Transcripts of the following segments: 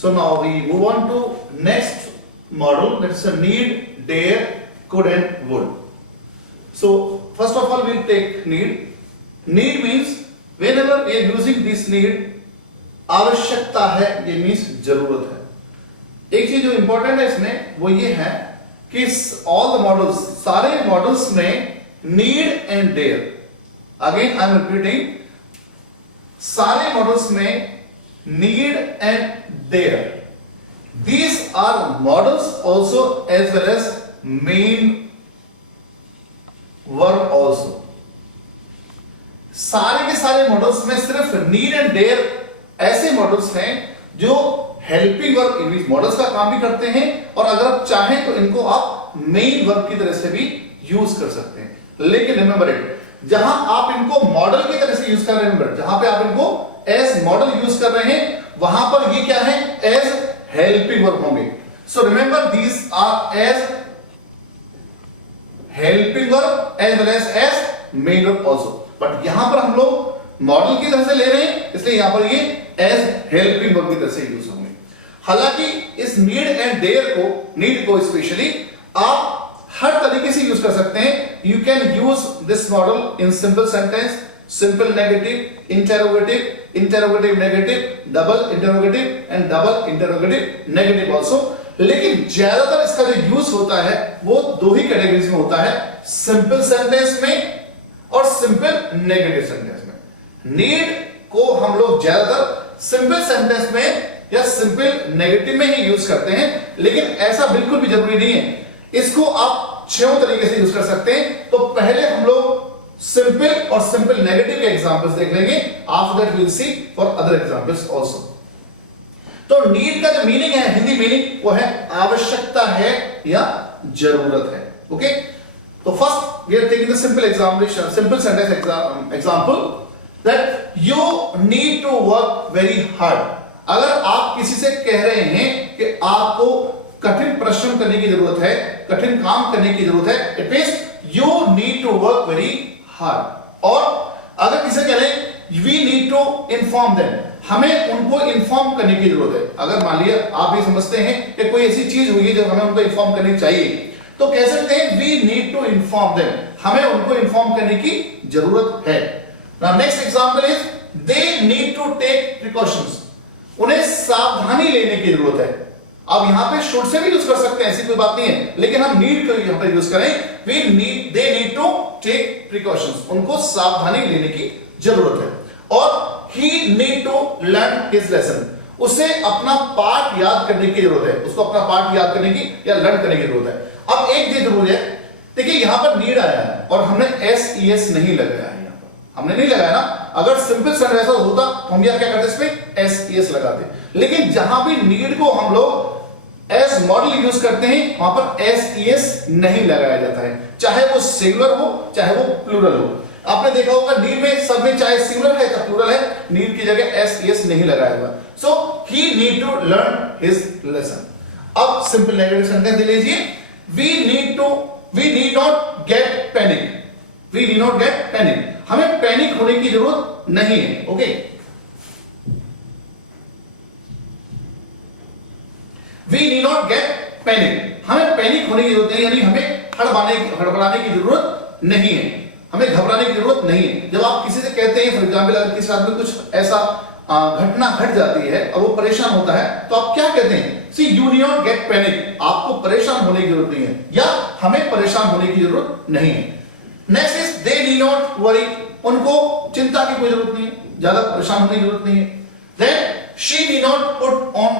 So now we move on to next model, that's a need, dare, could and would. So first of all we'll take need. Need means whenever we are using this need, आवश्यकता है, ये means जरूरत है। एक चीज जो important है इसमें वो ये है कि ऑल द मॉडल्स, सारे मॉडल्स में need and dare, again I am repeating, सारे मॉडल्स में need and dare, these are models also as well as main verb also. सारे के सारे मॉडल्स में सिर्फ नीड एंड डेयर ऐसे मॉडल्स हैं जो हेल्पिंग वर्ब, इंग्लिश मॉडल्स का काम भी करते हैं, और अगर आप चाहें तो इनको आप मेन वर्ब की तरह से भी यूज कर सकते हैं। लेकिन रिमेंबर इट, जहां आप इनको मॉडल की तरह से यूज कर रहे हैं, जहां पे आप इनको एज मॉडल यूज कर रहे हैं, वहां पर ये क्या है, एज हेल्पिंग वर्ब होंगे। So remember these are as helping verb as well as main verb also, but यहां पर हम लोग मॉडल की तरह से ले रहे हैं, इसलिए यहां पर ये एज हेल्पिंग वर्ब की तरह से यूज होंगे। हालांकि इस नीड एंड डेयर को, नीड को स्पेशली आप हर तरीके से यूज कर सकते हैं। You can use this model in simple sentence, simple negative, interrogative, interrogative negative, double interrogative and double interrogative negative also. लेकिन ज्यादातर इसका जो यूज होता है वो दो ही कैटेगरीज में होता है, सिंपल सेंटेंस में और सिंपल नेगेटिव सेंटेंस में। नीड को हम लोग ज्यादातर सिंपल सेंटेंस में या सिंपल नेगेटिव में ही यूज करते हैं, लेकिन ऐसा बिल्कुल भी जरूरी नहीं है। इसको आप 6 तरीके से यूज कर सकते हैं। तो पहले हम लोग सिंपल और सिंपल नेगेटिव के एग्जांपल्स देख लेंगे, after that we will see for other examples also. तो नीड का जो मीनिंग है, हिंदी मीनिंग, वो है आवश्यकता है या जरूरत है। ओके, तो first we are taking the simple example, simple sentence example, that you need to work very hard. अगर आप किसी से कह रहे हैं कि आपको कठिन परिश्रम करने की जरूरत है, कठिन काम करने की जरूरत है, it means you need to work very hard. और अगर किसी कह रहे हैं we need to inform them, हमें उनको इन्फॉर्म करने की जरूरत है। अगर मान लिया आप ये समझते हैं कि कोई ऐसी चीज हुई है जो हमें उनको इन्फॉर्म करनी चाहिए, तो कह सकते हैं we need to inform them, हमें उनको इन्फॉर्म करने की जरूरत है। Now next example is they need to take precautions, उन्हें सावधानी लेने की जरूरत है। अब यहां पे should से भी यूज कर सकते हैं, ऐसी कोई बात नहीं है, लेकिन हम need को यहां पर यूज करें। they need to take precautions, उनको सावधानी लेने की जरूरत है। और he need to learn his lesson, उसे अपना पाठ याद करने की जरूरत है, उसको अपना पाठ याद करने की या लर्न करने की जरूरत है। अब एक चीज जरूरी है, देखिए यहां पर नीड आया है और हमने SES नहीं लगाया है, हमने नहीं लगाया ना। अगर सिंपल सेंटेंस ऐसा होता तो हम क्या करते, इसमें SES लगाते। लेकिन जहां भी नीड को हम लोग एज मॉडल यूज करते हैं, वहां पर SES नहीं लगाया जाता है, चाहे वो सिंगुलर हो चाहे वो प्लूरल हो। आपने देखा होगा नीड में सब में चाहे सिंगुलर है या प्लूरल है, नीड की जगह SES नहीं लगाया हुआ। So he need to learn his lesson. अब सिंपल नेगेटिव सेंटेंस दे लीजिए, we need not get panic, we need not get panic, हमें पैनिक होने की जरूरत नहीं है। Okay, we need not get panic, हमें पैनिक होने की जरूरत नहीं, यानी हमें हड़बड़ाने की जरूरत नहीं है, हमें घबराने की जरूरत नहीं है। जब आप किसी से कहते हैं, फॉर एग्जाम्पल अगर किसी आदमी कुछ ऐसा घटना घट जाती है और वो परेशान होता है, तो आप क्या कहते हैं, see you need not get panic, आपको परेशान होने की जरूरत नहीं है, या हमें परेशान होने की जरूरत नहीं है। Next is they need not worry, उनको चिंता की कोई जरूरत नहीं है, ज्यादा परेशान होने की जरूरत नहीं है। Then she need not put on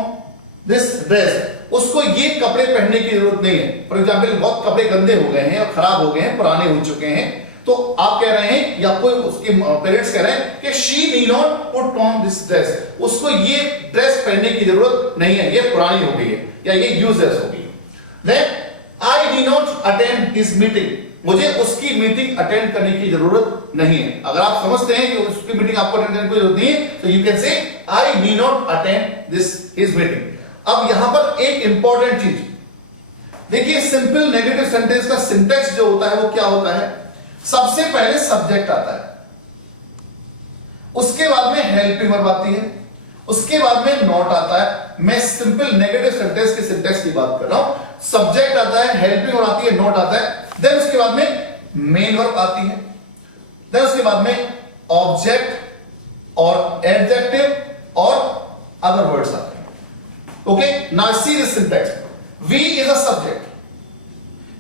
this dress, उसको ये कपड़े पहनने की जरूरत नहीं है। फॉर एग्जाम्पल बहुत कपड़े गंदे हो गए हैं और खराब हो गए हैं, पुराने हो चुके हैं, तो आप कह रहे हैं या कोई उसके पेरेंट्स कह रहे हैं कि she need not put on this dress, उसको ये ड्रेस पहनने की जरूरत नहीं है, ये पुरानी हो गई है या ये यूजलेस हो गई है। Then I need not attend his meeting, मुझे उसकी मीटिंग अटेंड करने की जरूरत नहीं है। अगर आप समझते हैं कि उसकी मीटिंग आपको अटेंड करने की जरूरत नहीं है, तो you can say I need not attend this his meeting. अब यहां पर एक इंपॉर्टेंट चीज देखिए, सिंपल नेगेटिव सेंटेंस का सिंटेक्स जो होता है वो क्या होता है, सबसे पहले सब्जेक्ट आता है, उसके बाद में हेल्पिंग वर्ब आती है, उसके बाद में नॉट आता है। मैं सिंपल नेगेटिव सेंटेंस के सिंटेक्स की बात कर रहा हूं। सब्जेक्ट आता है, हेल्पिंग और आती है, नॉट आता है, देन उसके बाद में मेन वर्ब आती है, देन उसके बाद में ऑब्जेक्ट और एडजेक्टिव और अदर वर्ड्स आते हैं। Okay, now see this syntax. We is a subject,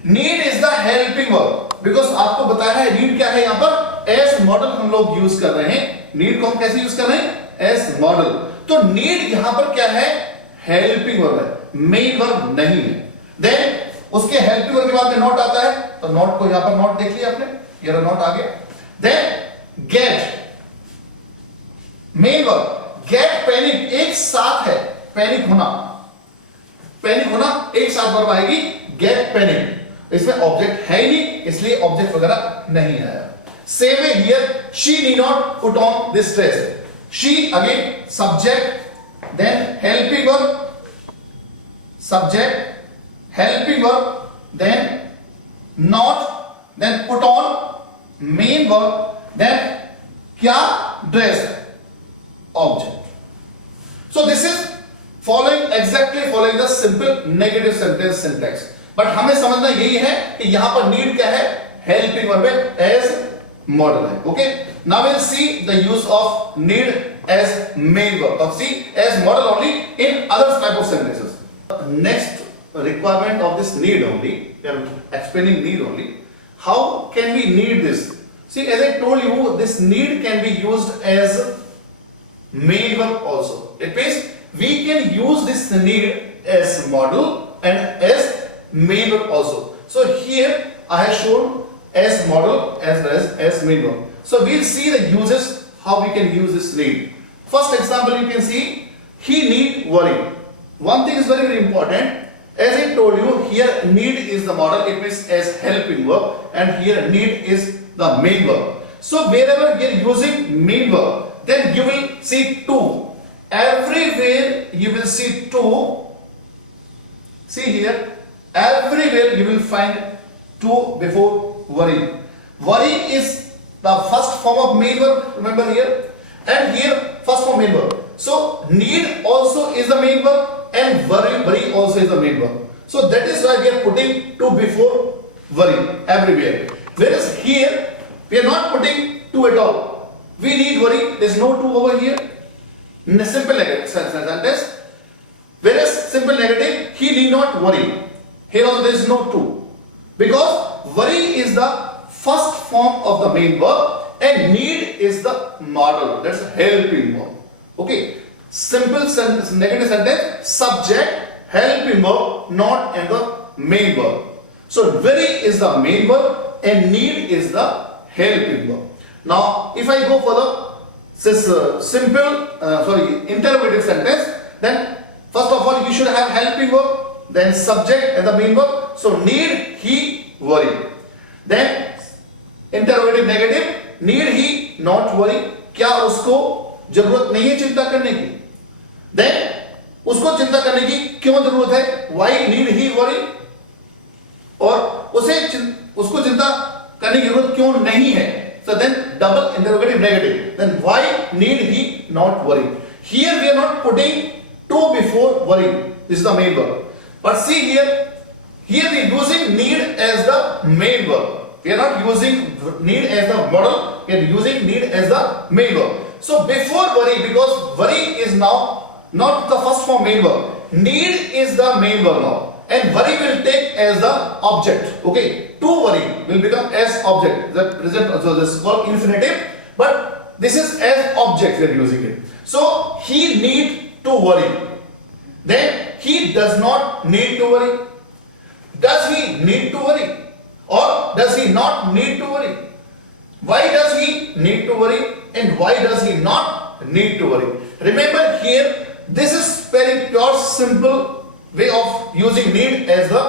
need is the helping verb, because आपको बताया है नीड क्या है, यहां पर एज मॉडल हम लोग यूज कर रहे हैं। नीड को हम कैसे यूज कर रहे हैं, एज मॉडल। तो नीड यहां पर क्या है, हेल्पिंग वर्ब है, मेन वर्ब नहीं है। देन उसके हेल्पिंग वर्ब के बाद में नॉट आता है, तो नॉट को यहां पर नॉट देख लिया आपने, ये नॉट आ गया। Then get, main verb, get panic एक साथ है, पैनिक होना, पैनिक होना एक साथ वर्ब आएगी, गेट पैनिक। इसमें ऑब्जेक्ट है ही नहीं, इसलिए ऑब्जेक्ट वगैरह नहीं आया। Same way here, she need not put on this dress. She again subject, then helping verb, subject helping verb, then not, then put on main verb, then क्या, dress, object. So this is following exactly following the simple negative sentence syntax. But हमें समझना यही है कि यहां पर need क्या है, हेल्पिंग वर्ब है, एज मॉडल है। Okay, now will see the use of need as main verb, और see as modal only in other type of sentences. Next requirement of this need only, we are explaining need only. How can we need this? See, as I told you, this need can be used as main verb also. It means we can use this need as model and as main verb also. So here I have shown as model as well as main verb. So we'll see the uses, how we can use this need. First example you can see, he need worry. One thing is very important. As I told you, here need is the model, it means as helping verb, and here need is the main verb. So wherever we are using main verb, then you will see to. Everywhere you will see to. See here, everywhere you will find to before worry. Worry is the first form of main verb, remember here, and here first form main verb. So need also is the main verb, and worry also is the main verb. So that is why we are putting to before worry everywhere. Whereas here we are not putting to at all. We need worry. There is no to over here. Simple negative sentence. Whereas simple negative, he need not worry. Here also there is no to, because worry is the first form of the main verb and need is the model. That's helping verb. Okay. Simple sentence, negative sentence, subject, helping verb, not and the main verb. So worry is the main verb and need is the helping verb. Now if I go for the interrogative sentence, then first of all you should have helping verb, then subject and the main verb. So need, he, worry. Then interrogative negative, need he not worry, क्या उसको जरूरत नहीं है चिंता करने की। Then उसको चिंता करने की क्यों जरूरत है, वाई नीड ही वरी, और उसको चिंता करने की जरूरत क्यों नहीं है। So then double interrogative negative, then why need he not worry. Here we are not putting to before worry, this is the main verb, but see here we are using need as the main verb. We are not using need as the model, we are using need as the main verb. So before worry, because worry is now not the first form main verb, need is the main verb now, and worry will take as the object. Okay, to worry will become as object. The present, so this is called infinitive, but this is as object we are using it. So he need to worry, then he does not need to worry. Does he need to worry? Or does he not need to worry? Why does he need to worry and why does he not need to worry? Remember here, this is very pure simple way of using need as the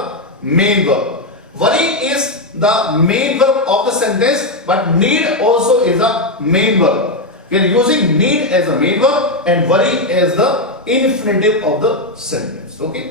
main verb. Worry is the main verb of the sentence, but need also is the main verb. We are using need as the main verb and worry as the infinitive of the sentence. Okay.